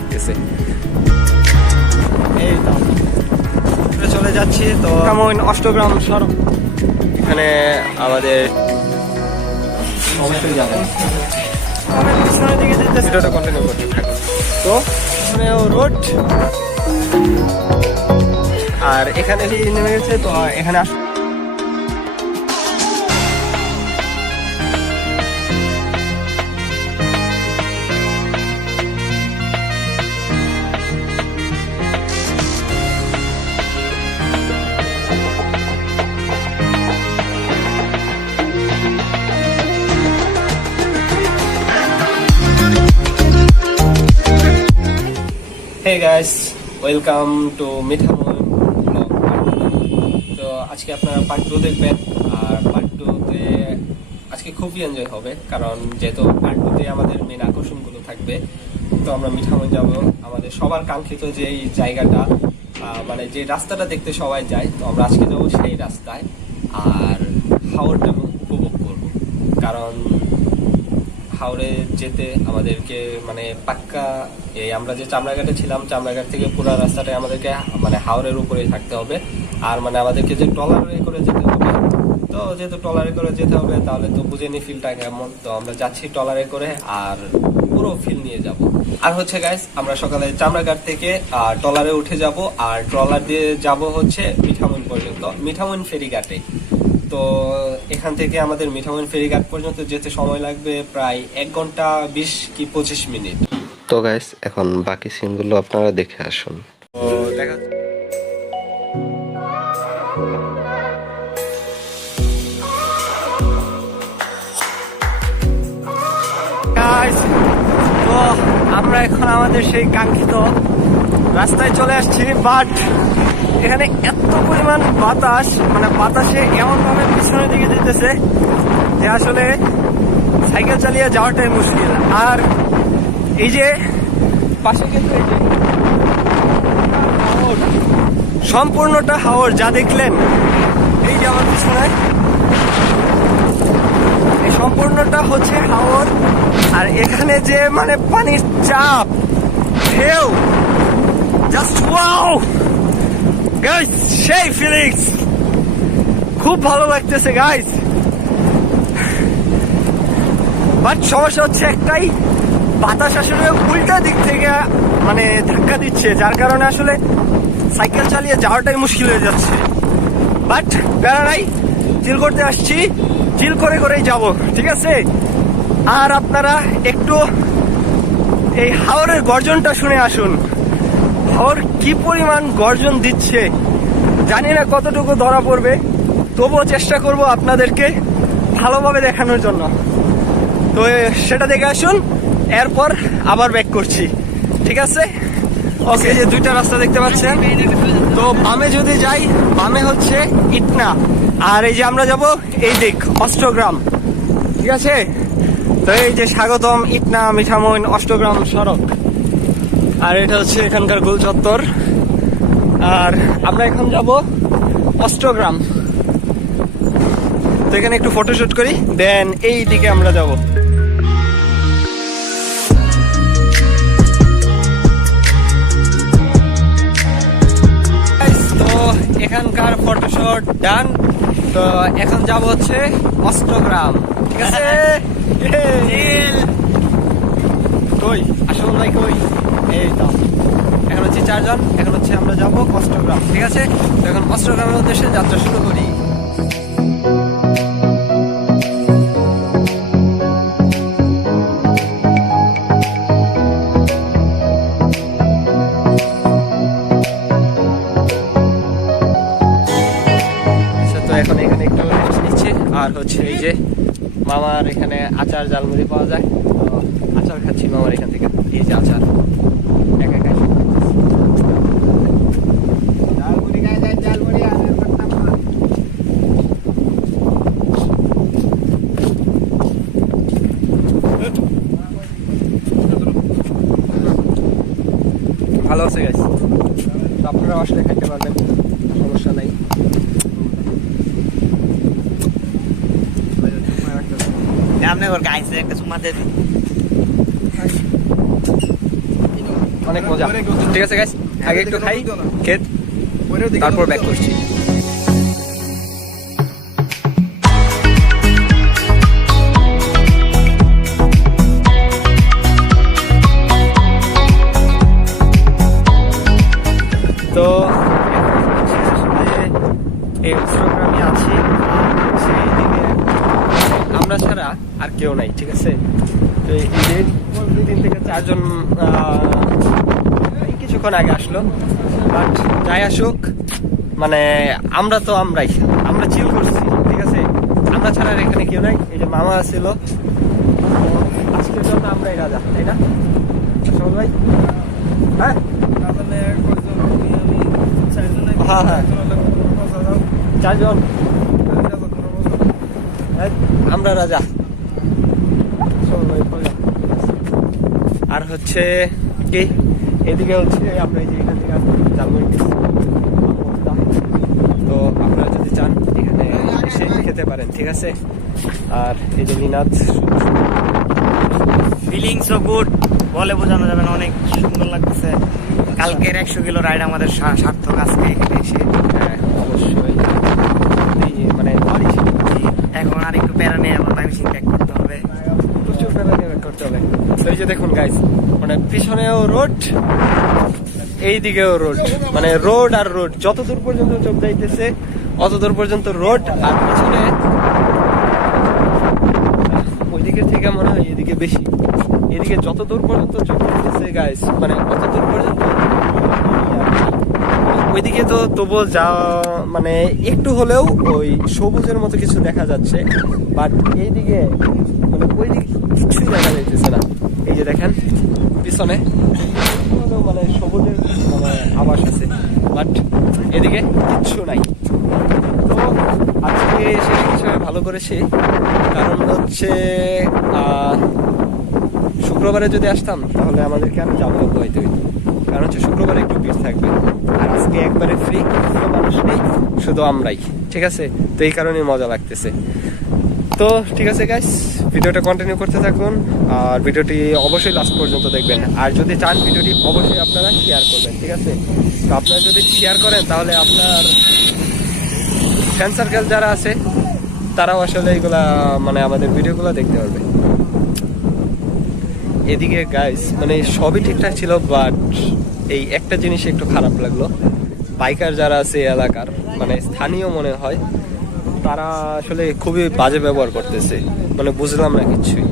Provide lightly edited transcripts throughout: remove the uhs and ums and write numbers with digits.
লাগতেছে। এই তো চলে যাচ্ছি তো কেমন অষ্টগ্রাম সড়ক, এখানে আমাদের অবশ্যই যাবেন। পিছনের দিকে ভিডিওটা কন্টিনিউ করতে থাকুন। তো রোড আর এখানে নেমে গেছে, তো এখানে Hey guys, welcome to Mithamain blog. তো আজকে আপনারা পার্ট 2 দেখবেন, আর পার্ট 2-তে আজকে খুবই এনজয় হবে, কারণ যেহেতু পার্ট 2-তে আমাদের মেন আকর্ষণগুলো থাকবে। তো আমরা মিঠামইন যাব, আমাদের সবার কাঙ্ক্ষিত যে এই জায়গাটা, মানে যে রাস্তাটা দেখতে সবাই যায়, তো আমরা আজকে যাবো সেই রাস্তায় আর হাওরটা উপভোগ করব। কারণ হাওড়ে যেতে আমাদেরকে মানে পাক্কা এই আমরা যে চামড়াঘাটে ছিলাম, চামড়াঘাট থেকে পুরো রাস্তাটাই আমাদেরকে মানে হাওড়ের উপরেই থাকতে হবে। আর মানে আমাদেরকে যে ট্রলারে করে যেতে হবে, তো যেহেতু ট্রলারে করে যেতে হবে তাহলে তো বুঝেনি ফিলটা কেমন। তো আমরা যাচ্ছি ট্রলারে করে আর পুরো ফিল নিয়ে যাব। আর হচ্ছে গাইস, আমরা সকালে চামড়াঘাট থেকে ট্রলারে উঠে যাব, আর ট্রলার দিয়ে যাব হচ্ছে মিঠামইন পর্যন্ত, মিঠামইন ফেরিঘাটে। তো এখান থেকে আমাদের মিঠামইন ফেরিঘাট পর্যন্ত যেতে সময় লাগবে প্রায় 1 ঘন্টা 20 কি 25 মিনিট। তো গাইস, এখন বাকি সিনগুলো আপনারা দেখে আসুন। তো দেখা গাইস, তো আমরা এখন আমাদের সেই কাঙ্ক্ষিত রাস্তায় চলে আসছি, বাট এখানে এত পরিমাণ বাতাস, মানে বাতাসে এমন ভাবে পিছনের দিকে যেতেছে যে আসলে সাইকেল চালিয়ে যাওয়াটাই মুশকিল। আর এই যে পাশে কিন্তু এই যে সম্পূর্ণটা হাওর, যা দেখলেন এই যে আমার পিছনে, এই সম্পূর্ণটা হচ্ছে হাওর। আর এখানে যে মানে পানির চাপ, ঢেউ, জাস্ট ওয়াও গাইস, সেই ফিলিংস, খুব ভালো লাগতেছে গাইস। বাট সমস্যা হচ্ছে একটাই, বাতাস আসলে উল্টা দিক থেকে মানে ধাক্কা দিচ্ছে, যার কারণে আসলে সাইকেল চালিয়ে যাওয়াটাই মুশকিল হয়ে যাচ্ছে। বাট প্যারা নাই, চিল করতে আসছি, চিল করে করেই যাব, ঠিক আছে। আর আপনারা একটু এই হাওরের গর্জনটা শুনে আসুন। হাওর কি পরিমাণ গর্জন দিচ্ছে, জানি না কতটুকু ধরা পড়বে, তবুও চেষ্টা করব আপনাদেরকে ভালোভাবে দেখানোর জন্য। তো সেটা দেখে আসুন, এরপর আবার ব্যাক করছি, ঠিক আছে। ওকে, যে দুইটা রাস্তা দেখতে পাচ্ছেন, তো বামে যদি যাই, বামে হচ্ছে ইটনা, আর এই যে আমরা যাব এই দিক অষ্টগ্রাম, ঠিক আছে। তো এই যে স্বাগতম ইটনা মিঠামইন অষ্টগ্রাম সড়ক, আর এটা হচ্ছে এখানকার গোল চত্বর। আর আমরা এখন যাব অষ্টগ্রাম, তো এখানে একটু ফটোশুট করি, দেন এই দিকে আমরা যাব। তো এখানকার ফটোশুট ডান, তো এখন যাব হচ্ছে অষ্টগ্রাম, ঠিক আছে। কই আসল ভাই কই, এই তো এখন হচ্ছে 4 জন, এখন হচ্ছে আমরা যাব অষ্টগ্রাম, ঠিক আছে। তো এখন অষ্টগ্রামের উদ্দেশ্যে যাত্রা শুরু করি। তো এখন এখানে একটু রেস্ট নিচ্ছে, আর হচ্ছে এই যে মামার এখানে আচার জালমুড়ি পাওয়া যায়, তো আচার খাচ্ছি মামার এখান থেকে, এই যে আচার একা একা। ভালো আছে গাইস, আপনারা আসলে খাইতে পারবেন, সমস্যা নাই। आपने और गाइस से एक सुमा दे दी অনেক মজা। ঠিক আছে গাইস, আগে একটু খাই, খেত তারপর ব্যাক করছি। তো এই প্রোগ্রামে আছি, সেই দিকে আমরা ছাড়া আর কেউ নাই। ঠিক আছে, তো এই 3 থেকে 4 জন কিছুক্ষণ আগে আসলো, বাট যাই আসুক মানে আমরা চিল করছি। ঠিক আছে, আমরা ছাড়া আর এখানে কেউ নাই। এই যে মামা আসছিল, আজকের জন্য আমরাই রাজা, তাই না ভাই? হ্যাঁ হ্যাঁ হ্যাঁ, 4 জন আমরা রাজা। আর হচ্ছে কি এদিকে হচ্ছে আমরা এই যে এখান থেকে জালমুড়ি, তো আপনারা যদি চান এখানে এসে খেতে পারেন। ঠিক আছে, আর এই যে মিনাত, ফিলিংস সো গুড, বলে বোঝানো যাবে না, অনেক সুন্দর লাগতেছে। কালকের 100 কিলো রাইড আমাদের সার্থক আজকে এখানে এসে। হ্যাঁ অবশ্যই, মানে এখন আর একটু প্যারা নিয়ে আবার মেশিন প্যাক করতে হবে, প্রচুর প্যারা নিয়ে করতে হবে। তো এই যে দেখুন গাইস, মানে পিছনেও রোড, এইদিকেও রোড, মানে রোড আর রোড, যত দূর পর্যন্ত চোখ যাইতেছে অত দূর পর্যন্ত রোড। আর পিছনে ওইদিকে থেকে মনে হয় এদিকে বেশি, এদিকে যত দূর পর্যন্ত চোখ যাইতেছে গাইস, মানে অত দূর পর্যন্ত। ওইদিকে তো তবুও যা মানে একটু হলেও ওই সবুজের মতো কিছু দেখা যাচ্ছে, বাট এইদিকে মানে ওইদিকে কিছুই দেখা যাইতেছে না। এই যে দেখেন পিছনে মানে সবুজের মানে আভাস আছে, বাট এদিকে কিচ্ছু নাই। তো আজকে সেটা হিসাবে ভালো করেছি, কারণ হচ্ছে শুক্রবারে যদি আসতাম তাহলে আমাদেরকে আমি যাবো হইতে হইতো, কারণ হচ্ছে শুক্রবারে একটু ভিড় থাকবে, আর আজকে একবারে ফ্রি, কোনো মানুষ নেই, শুধু আমরাই। ঠিক আছে, তো এই কারণে মজা লাগতেছে। তো ঠিক আছে গাইস, ভিডিওটা কন্টিনিউ করতে থাকুন, আর ভিডিওটি অবশ্যই লাস্ট পর্যন্ত দেখবেন। আর যদি চান ভিডিওটি অবশ্যই আপনারা শেয়ার করবেন। ঠিক আছে, তো আপনারা যদি শেয়ার করেন তাহলে আপনার ফ্রেন্ড সার্কেল যারা আছে তারাও আসলে এইগুলা মানে আমাদের ভিডিওগুলো দেখতে পারবে। এদিকে গাইস মানে সবই ঠিকঠাক ছিল, বাট এই একটা জিনিস একটু খারাপ লাগলো। বাইকার যারা আছে এলাকার, মানে স্থানীয় মনে হয়, তারা আসলে খুবই বাজে ব্যবহার করতেছে, মানে বুঝলাম না কিছুই।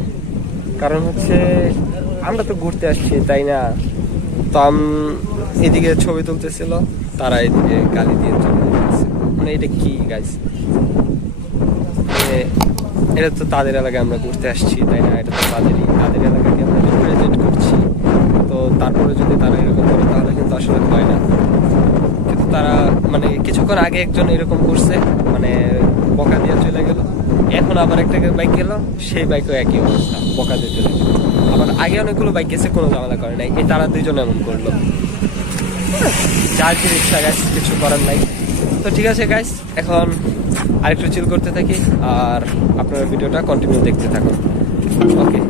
কারণ হচ্ছে আমরা তো ঘুরতে আসছি, তাই না? তো এদিকে ছবি তুলতেছিল, তারা এদিকে গালি দিয়ে চলে যেতেছে। মানে এটা কি গাইস, এটা তো তাদের এলাকায় আমরা ঘুরতে আসছি, তাই না? এটা তো তাদের এলাকাকে আমরা রিপ্রেজেন্ট করছি। তো তারপরে যদি তারা এরকম করে তাহলে কিন্তু আসলে হয় না। কিন্তু তারা মানে কিছুক্ষণ আগে একজন এরকম করছে, মানে বকা দিয়ে চলে গেল, এখন আবার একটা বাইক গেল, সেই বাইকও একই অবস্থা, বকা দিয়ে চলে গেল। আবার আগে অনেকগুলো বাইক গেছে, কোনো ঝামেলা করে নাই, এই তারা 2জন এমন করলো। যার জিনিসটা গাইস, কিছু করার নাই। তো ঠিক আছে গাইস, এখন আরেকটু চিল করতে থাকি, আর আপনারা ভিডিওটা কন্টিনিউ দেখতে থাকুন। ওকে,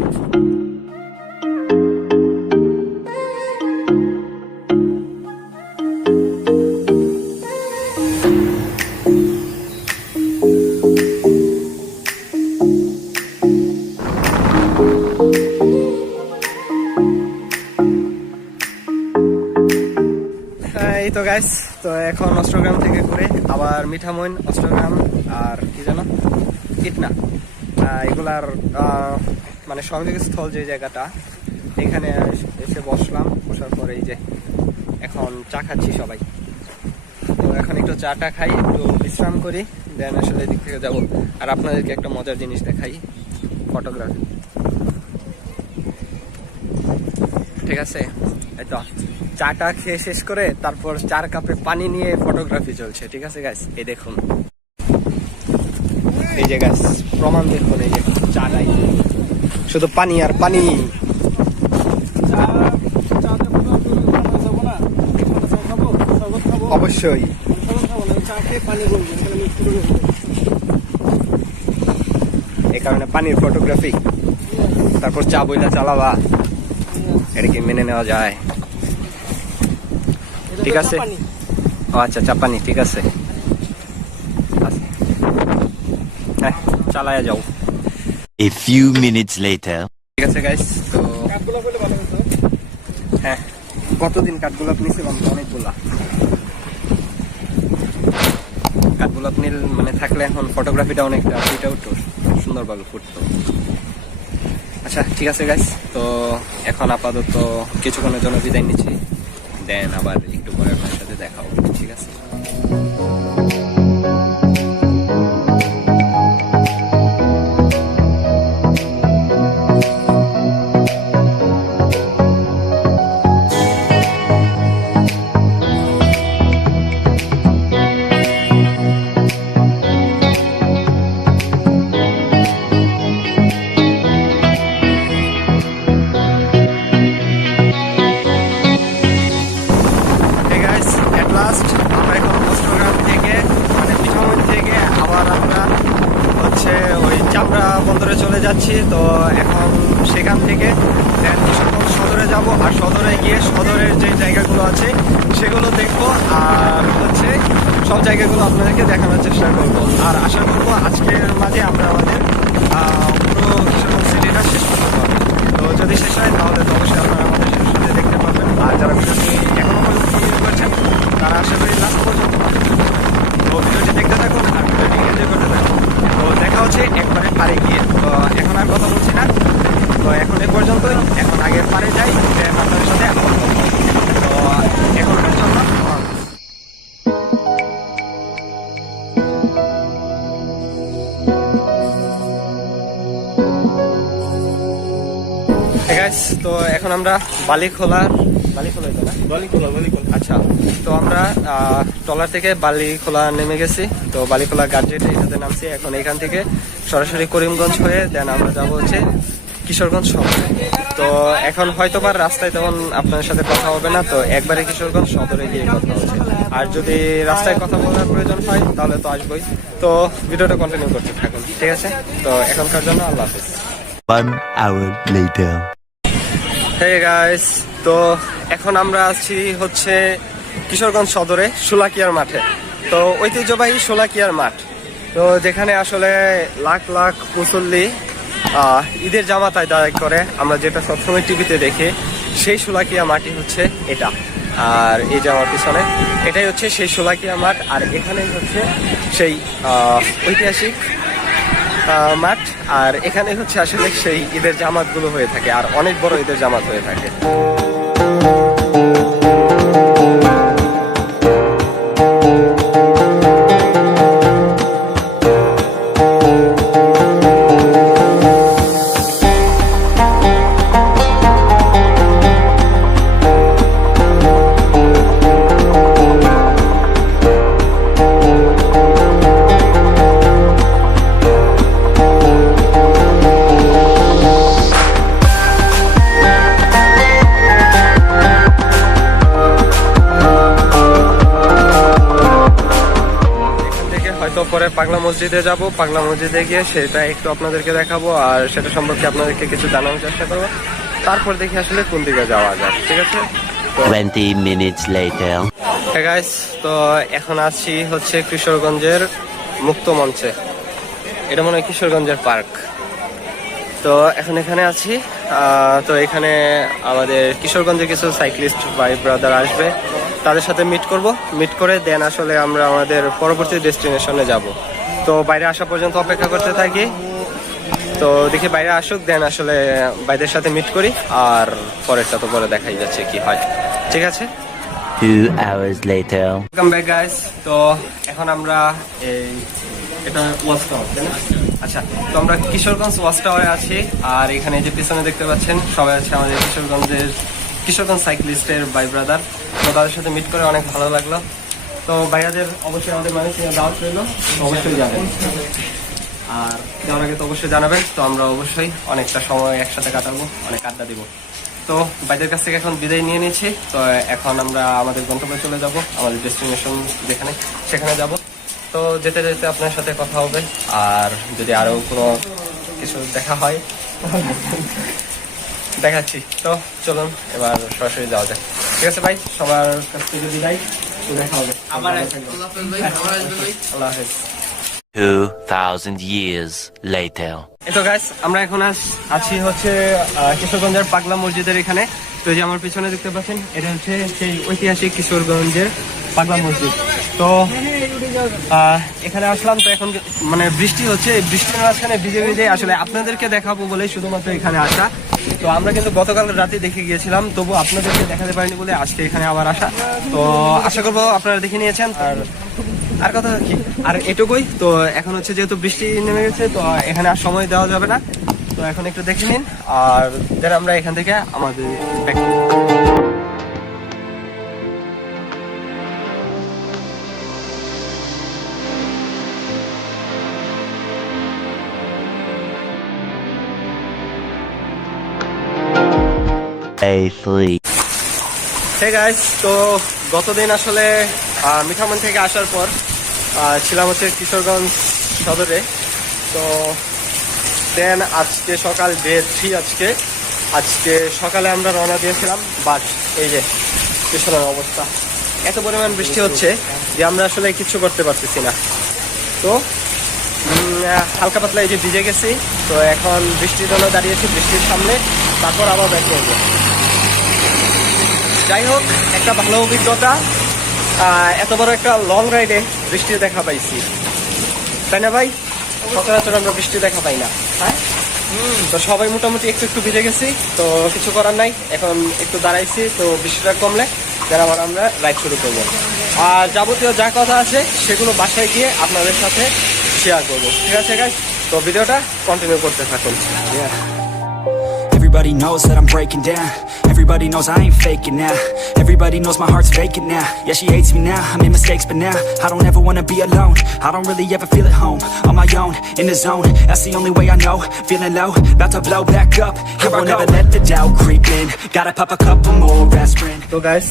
এই তো গাইস, তো এখন অষ্টগ্রাম থেকে ঘুরে আবার মিঠামইন, অষ্টগ্রাম আর কি জানো ইটনা, এগুলার মানে সংযোগস্থল যে জায়গাটা, এখানে এসে বসলাম। বসার পরে এই যে এখন চা খাচ্ছি সবাই। তো এখন একটু চাটা খাই, একটু বিশ্রাম করি, দেন আসলে এদিক থেকে যাব। আর আপনাদেরকে একটা মজার জিনিস দেখাই, ফটোগ্রাফি। ঠিক আছে, এই তো চাটা খেয়ে শেষ করে তারপর 4 কাপে পানি নিয়ে ফটোগ্রাফি চলছে। ঠিক আছে গাইস, এই দেখুন, এই যে গাইস প্রমাণ দেখুন, এই যে চাটাই শুধু পানি আর পানি। অবশ্যই এই কারণে পানির ফটোগ্রাফি, তারপর চা বইলা চালাবা, এটা কি মেনে নেওয়া যায়? ঠিক আছে। ও আচ্ছা, চাপানি, ঠিক আছে। আচ্ছা। হ্যাঁ, চালায়া যাও। A few minutes later. ঠিক আছে গাইস, তো হ্যাঁ, কতদিন কাঠগোলাপ নিয়েছিলাম তো অনেকগুলা। কাঠগোলাপ নীল মানে থাকলে এখন ফটোগ্রাফিটা অনেকটা ফুটেও তো সুন্দরভাবে ফুটতো। আচ্ছা ঠিক আছে গাইস, তো এখন আপাতত কিছুক্ষণের জন্য বিদায় নিচ্ছি, দেন আবার একটু পরে আপনার সাথে দেখা হবে, ঠিক আছে। বন্দরে চলে যাচ্ছি, তো এখন সেখান থেকে কিশোরগঞ্জ সদরে যাব, আর সদরে গিয়ে সদরের যে জায়গাগুলো আছে সেগুলো দেখবো, আর হচ্ছে সব জায়গাগুলো আপনাদেরকে দেখানোর চেষ্টা করব। আর আশা করবো আজকের মাঝে আমরা আমাদের পুরো কিশোরগঞ্জ সিটিটা শেষ করতে পারবো। তো যদি শেষ হয় তাহলে তো অবশ্যই আপনারা আমাদের সাথে দেখতে পাবেন, আর যারা ভিডিওটি এখনো পর্যন্ত ভিডিও করছেন তারা আশা করি লাস্ট পর্যন্ত পাবেন। তো ভিডিওটি দেখতে থাকুন আর ভিডিওটি এনজয় করতে থাকুন। তো দেখা হচ্ছে একবারে পারে গিয়ে। তো এখন আর কথা বলছি না, তো এখন এ পর্যন্তই। এখন আগে পারে যাই, আপনাদের সাথে আবার কথা বলবো। তো এখনকার জন্য তো এখন আমরা বালিখোলা আচ্ছা, তো আমরা ট্রলার থেকে বালিখোলা নেমে গেছি। তো বালিখোলা গার্জেট এটাতে নামছি। এখন এখান থেকে সরাসরি করিমগঞ্জ হয়ে দেন আমরা যাবো হচ্ছে কিশোরগঞ্জ শহরে। তো এখন হয়তো বা রাস্তায় তেমন আপনার সাথে কথা হবে না, তো একবারে কিশোরগঞ্জ সদরে গিয়ে কথা হচ্ছে। আর যদি রাস্তায় কথা বলার প্রয়োজন হয় তাহলে তো আসবোই। তো ভিডিওটা কন্টিনিউ করতে থাকুন, ঠিক আছে। তো এখনকার জন্য আল্লাহ হাফেজ। 1 hour later. হে গাইস, তো এখন আমরা আছি হচ্ছে কিশোরগঞ্জ সদরে শোলাকিয়ার মাঠে। তো ঐতিহ্যবাহী শোলাকিয়ার মাঠ, তো যেখানে আসলে লাখ লাখ মুসল্লি ঈদের জামাত আদায় করে, আমরা যেটা সবসময় টিভিতে দেখি, সেই শোলাকিয়া মাঠই হচ্ছে এটা। আর এই যে আমার পিছনে এটাই হচ্ছে সেই শোলাকিয়া মাঠ, আর এখানেই হচ্ছে সেই ঐতিহাসিক মাঠ। আর এখানে হচ্ছে আসলে সেই ঈদের জামাত গুলো হয়ে থাকে, আর অনেক বড় ঈদের জামাত হয়ে থাকে। পরে পাগলা মসজিদে যাব, পাগলা মসজিদে গিয়ে সেটা একটু আপনাদেরকে দেখাবো, আর সেটা সম্পর্কে আপনাদেরকে কিছু জানানোর চেষ্টা করবো। তারপর দেখি আসলে কোন দিকে যাওয়া যায়, ঠিক আছে। 20 minutes later. হ্যাঁ গাইস, তো এখন আছি হচ্ছে কিশোরগঞ্জের মুক্ত মঞ্চে। এটা মনে হয় কিশোরগঞ্জের পার্ক। তো এখন এখানে আছি। তো এখানে আমাদের কিশোরগঞ্জে কিছু সাইক্লিস্ট ভাই ব্রাদার আসবে, তাদের সাথে মিট করে দেন আসলে আমরা আমাদের পরবর্তী ডেস্টিনেশনে যাব। তো বাইরে আসা পর্যন্ত অপেক্ষা করতে থাকি। তো দেখি বাইরে আসুক, দেন আসলে বাইরের সাথে মিট করি, আর পরেরটা তো পরে দেখাই যাচ্ছে কি হয়, ঠিক আছে। 2 hours later. Welcome back guys. তো এখন আমরা এটা ওয়াচ টাওয়ার, তাই না? আচ্ছা, তো আমরা কিশোরগঞ্জ ওয়াচ টাওয়ারে আছি, আর এখানে যে পিছনে দেখতে পাচ্ছেন সবাই আছে আমাদের কিশোরগঞ্জ সাইক্লিস্টের ভাই ব্রাদার। তো তাদের সাথে মিট করে অনেক ভালো লাগলো। তো ভাইয়াদের অবশ্যই আমাদের মানে দাওয়াত রইল, অবশ্যই যাবেন, আর যাওয়ার আগে তো অবশ্যই জানাবেন। তো আমরা অবশ্যই অনেকটা সময় একসাথে কাটাবো, অনেক আড্ডা দিব। তো ভাইদের কাছ থেকে এখন বিদায় নিয়ে নিয়েছি। তো এখন আমরা আমাদের গন্তব্যে চলে যাব, আমাদের ডেস্টিনেশন যেখানে সেখানে যাব। তো যেতে যেতে আপনার সাথে কথা হবে, আর যদি আরো কোনো কিছু দেখা হয় দেখাচ্ছি। তো চলুন এবার সরাসরি যাওয়া যায়। ঠিক আছে ভাই, সবার কাছ থেকে বিদায়, দেখা হবে আবার। আল্লাহ হাফেজ। 2,000 years later. তো গাইস, আমরা এখন আছি হচ্ছে কিশোরগঞ্জের পাগলা মসজিদের এখানে। তো এই যে আমার পিছনে দেখতে পাচ্ছেন, এটা হচ্ছে সেই ঐতিহাসিক কিশোরগঞ্জের পাগলা মসজিদ। তো এখানে আসলাম, তো এখন মানে বৃষ্টি হচ্ছে, এই বৃষ্টির মাঝখানে ভিজে ভিজে আসলে আপনাদেরকে দেখাবো বলে শুধুমাত্র এখানে আসা। তো আমরা কিন্তু গতকাল রাতে দেখে গিয়েছিলাম, তবু আপনাদেরকে দেখাতে পারিনি বলে আজকে এখানে আবার আসা। তো আশা করবো আপনারা দেখে নিয়েছেন। আর কথা কি, আর এটুকুই। তো এখন হচ্ছে যেহেতু বৃষ্টি নেমে গেছে, তো এখানে আর সময় দেওয়া যাবে না। তো এখন একটু দেখে নিন, আর দেন আমরা এখান থেকে আমাদের back Day 3. Hey guys, তো গতদিন আসলে মিঠামন থেকে আসার পর ছিলাম হচ্ছে কিশোরগঞ্জ সদরে। তো দেন আজকে সকাল ডে 3, আজকে সকালে আমরা রওনা দিয়েছিলাম। বাট এই যে পিছনের অবস্থা, এত পরিমাণ বৃষ্টি হচ্ছে যে আমরা আসলে কিচ্ছু করতে পারতেছি না। তো হালকা পাতলা এই যে ভিজে গেছি। তো এখন বৃষ্টির জন্য দাঁড়িয়েছি বৃষ্টির সামনে, তারপর আবার ব্যাক করবো। যাই হোক, একটা ভালো অভিজ্ঞতা, এত বড় একটা লং রাইডে বৃষ্টি দেখা পাইছি, তাই না ভাই? সচরাচর আমরা বৃষ্টি দেখা পাই না। হ্যাঁ, তো সবাই মোটামুটি একটু ভিজে গেছি, তো কিছু করার নাই। এখন একটু দাঁড়াইছি, তো বৃষ্টিটা কমলে যারা আবার আমরা রাইড শুরু করবো। আর যাবতীয় যা কথা আছে সেগুলো বাসায় গিয়ে আপনাদের সাথে শেয়ার করবো। ঠিক আছে গাইস, তো ভিডিওটা কন্টিনিউ করতে থাকুন। Everybody knows that I'm breaking down. Everybody knows I ain't faking now. Everybody knows my heart's vacant now. Yeah, she hates me now, I made mistakes but now I don't ever wanna be alone. I don't really ever feel at home. On my own, in the zone, that's the only way I know. Feeling low, about to blow back up. Here I never let the doubt creep in. Gotta pop a couple more aspirin. তো guys,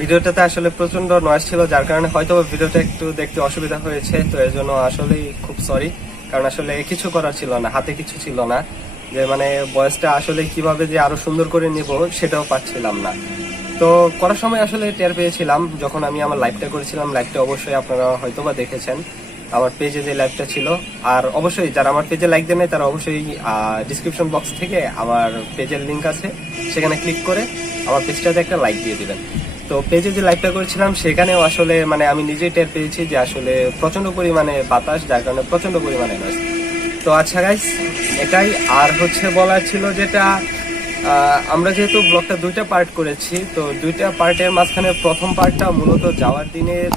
ভিডিওটাতে আসলে প্রচন্ড noise ছিল, যার কারণে হয়তো ভিডিওটা একটু দেখতে অসুবিধা হয়েছে। তো এর জন্য আসলেই খুব সরি, কারণ আসলে কিছু করার ছিল না, হাতে কিছু ছিল না, যে মানে ভয়েসটা আসলে কিভাবে যে আরো সুন্দর করে নেব সেটাও পাচ্ছিলাম না। তো করার সময় আসলে টের পেয়েছিলাম যখন আমি আমার লাইভটা করেছিলাম। লাইভটা অবশ্যই আপনারা হয়তোবা দেখেছেন, আমার পেজে যে লাইভটা ছিল। আর অবশ্যই যারা আমার পেজে লাইক দেন নাই তারা অবশ্যই ডিসক্রিপশন বক্স থেকে আমার পেজের লিংক আছে, সেখানে ক্লিক করে আমার পেজটাতে একটা লাইক দিয়ে দিবেন। তো পেজে যে লাইভটা করেছিলাম সেখানেও আসলে মানে আমি নিজেই টের পেয়েছি যে আসলে প্রচন্ড পরিমাণে বাতাস, যার কারণে প্রচন্ড পরিমাণে নয়েজ। তো আচ্ছা গাইস, এটাই। আর হচ্ছে বলার ছিল যেটা, আমরা যেহেতু ব্লগটা 2টা পার্ট করেছি, তো 2টা পার্টের মাঝখানে প্রথম পার্টটা মূলত যাওয়ার দিনের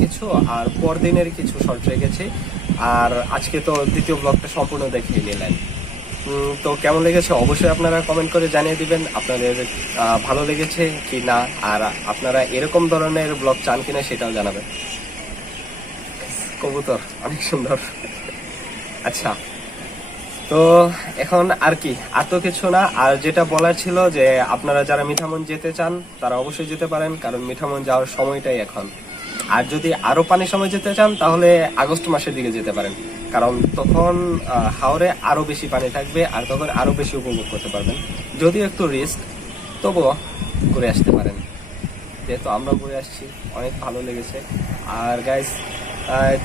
কিছু আর পর দিনের কিছু শর্ট রেখেছি। আর আজকে তো দ্বিতীয় ব্লগটা সম্পূর্ণ দেখিয়ে নিলেন। তো কেমন লেগেছে অবশ্যই আপনারা কমেন্ট করে জানিয়ে দিবেন আপনাদের ভালো লেগেছে কি না, আর আপনারা এরকম ধরনের ব্লগ চান কিনা সেটাও জানাবেন। কবুতর অনেক সুন্দর। আচ্ছা, তো এখন আর কি, আর তো কিছু না। আর যেটা বলার ছিল যে আপনারা যারা মিঠামন যেতে চান তারা অবশ্যই যেতে পারেন, কারণ মিঠামন যাওয়ার সময়টাই এখন। আর যদি আরো পানির সময় যেতে চান তাহলে আগস্ট মাসের দিকে যেতে পারেন, কারণ তখন হাওরে আরো বেশি পানি থাকবে, আর তখন আরো বেশি উপভোগ করতে পারবেন। যদিও একটু রিস্ক, তবুও ঘুরে আসতে পারেন। যেহেতু আমরা ঘুরে আসছি, অনেক ভালো লেগেছে। আর গাইস,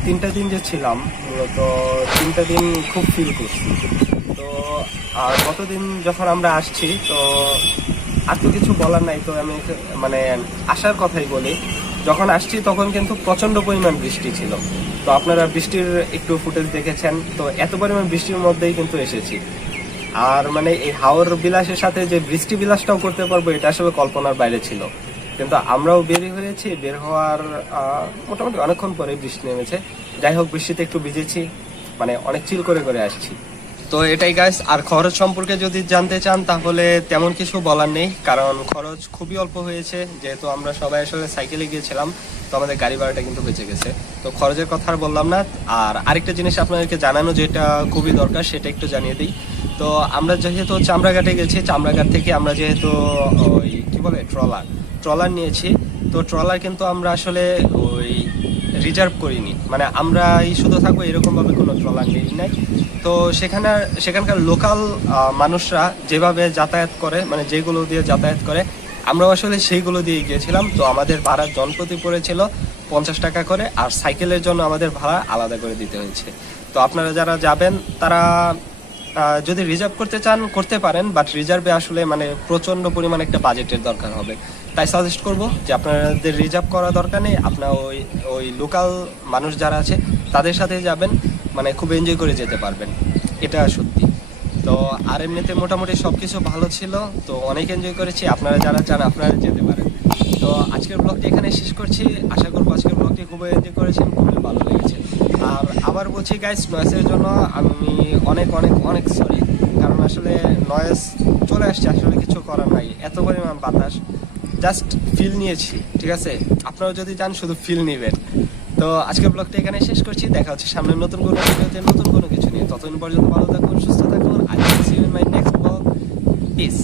3টা দিন যে ছিলাম, মূলত 3টা দিন খুব ফিল করছি। তো আর গতদিন যখন আমরা আসছি, তো আর তো কিছু বলার নাই। তো আমি মানে আসার কথাই বলি, যখন আসছি তখন কিন্তু প্রচন্ড পরিমাণ বৃষ্টি ছিল। তো আপনারা বৃষ্টির একটু ফুটেজ দেখেছেন। তো এত পরিমাণ বৃষ্টির মধ্যেই কিন্তু এসেছি। আর মানে এই হাওর বিলাসের সাথে যে বৃষ্টি বিলাসটাও করতে পারবো, এটা আসলে কল্পনার বাইরে ছিল। কিন্তু আমরাও বের হয়েছি, বের হওয়ার মোটামুটি অনেকক্ষণ পরে বৃষ্টি নেমেছে। যাই হোক, বৃষ্টিতে একটু ভিজেছি, মানে অনেক চিল করে আসছি। তো এটাই গাইস। আর খরচ সম্পর্কে যদি জানতে চান তাহলে তেমন কিছু বলার নেই, কারণ খরচ খুবই অল্প হয়েছে। যেহেতু আমরা সবাই আসলে সাইকেলে গিয়েছিলাম, তো আমাদের গাড়ি ভাড়াটা কিন্তু বেঁচে গেছে। তো খরচের কথা আর বললাম না। আর আরেকটা জিনিস আপনাদেরকে জানানো যেটা খুবই দরকার, সেটা একটু জানিয়ে দিই। তো আমরা যেহেতু চামড়াঘাটে গেছি, চামড়াঘাট থেকে আমরা যেহেতু ওই কি বলে ট্রলার নিয়েছি। তো ট্রলার কিন্তু আমরা আসলে ওই রিজার্ভ করিনি, মানে আমরা এই শুধু থাকবো এরকমভাবে কোনো ট্রলার নেই নাই। তো সেখানকার লোকাল মানুষরা যেভাবে যাতায়াত করে, মানে যেগুলো দিয়ে যাতায়াত করে, আমরা আসলে সেইগুলো দিয়ে গিয়েছিলাম। তো আমাদের ভাড়া জনপ্রতি পড়েছিল 50 টাকা করে, আর সাইকেলের জন্য আমাদের ভাড়া আলাদা করে দিতে হয়েছে। তো আপনারা যারা যাবেন তারা যদি রিজার্ভ করতে চান করতে পারেন, বাট রিজার্ভে আসলে মানে প্রচন্ড পরিমাণ একটা বাজেটের দরকার হবে। তাই সাজেস্ট করব যে আপনাদের রিজার্ভ করা দরকার নেই, আপনার ওই লোকাল মানুষ যারা আছে তাদের সাথে যাবেন, মানে খুব এনজয় করে যেতে পারবেন, এটা সত্যি। তো আর এমনিতে মোটামুটি সব কিছু ভালো ছিল, তো অনেক এনজয় করেছি। আপনারা যারা চান আপনারা যেতে পারেন। তো আজকের ব্লগটি এখানে শেষ করছি। আশা করবো আজকের ব্লগটি খুবই এনজয় করেছেন, খুবই ভালো লেগেছে। আর আবার বলছি গাইস, নয়েসের জন্য আমি অনেক অনেক অনেক সরি, কারণ আসলে নয়েস চলে আসছে, আসলে কিছু করার নাই, এত পরিমাণ বাতাস, জাস্ট ফিল নিয়েছি, ঠিক আছে? আপনারা যদি চান শুধু ফিল নেবেন। তো আজকের ব্লগটা এখানে শেষ করছি, দেখা হচ্ছে সামনে নতুন কোনো ভিডিওতে নতুন কোনো কিছু নিয়ে। ততদিন পর্যন্ত ভালো থাকুন, সুস্থ থাকুন। I will see you in my next blog. Piece.